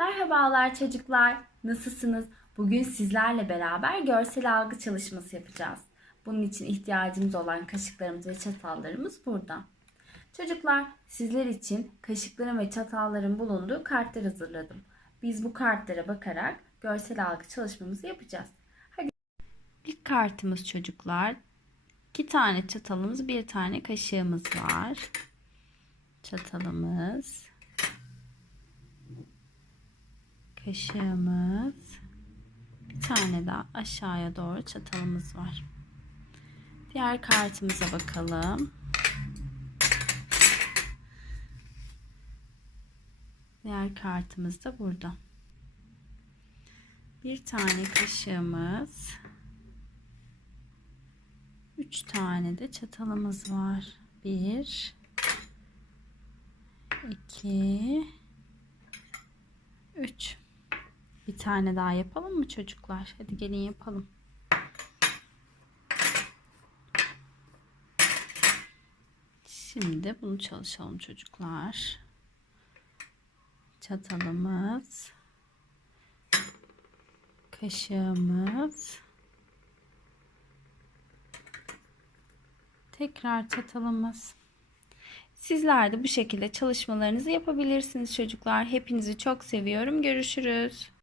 Merhabalar çocuklar. Nasılsınız? Bugün sizlerle beraber görsel algı çalışması yapacağız. Bunun için ihtiyacımız olan kaşıklarımız ve çatallarımız burada. Çocuklar, sizler için kaşıkların ve çatalların bulunduğu kartlar hazırladım. Biz bu kartlara bakarak görsel algı çalışmamızı yapacağız. Hadi. İlk kartımız çocuklar. İki tane çatalımız, bir tane kaşığımız var. Çatalımız. Kaşığımız, bir tane daha aşağıya doğru çatalımız var. Diğer kartımıza bakalım. Diğer kartımız da burada. Bir tane kaşığımız, üç tane de çatalımız var. Bir, iki, üç. Bir tane daha yapalım mı çocuklar? Hadi gelin yapalım. Şimdi bunu çalışalım çocuklar. Çatalımız. Kaşığımız. Tekrar çatalımız. Sizler de bu şekilde çalışmalarınızı yapabilirsiniz çocuklar. Hepinizi çok seviyorum. Görüşürüz.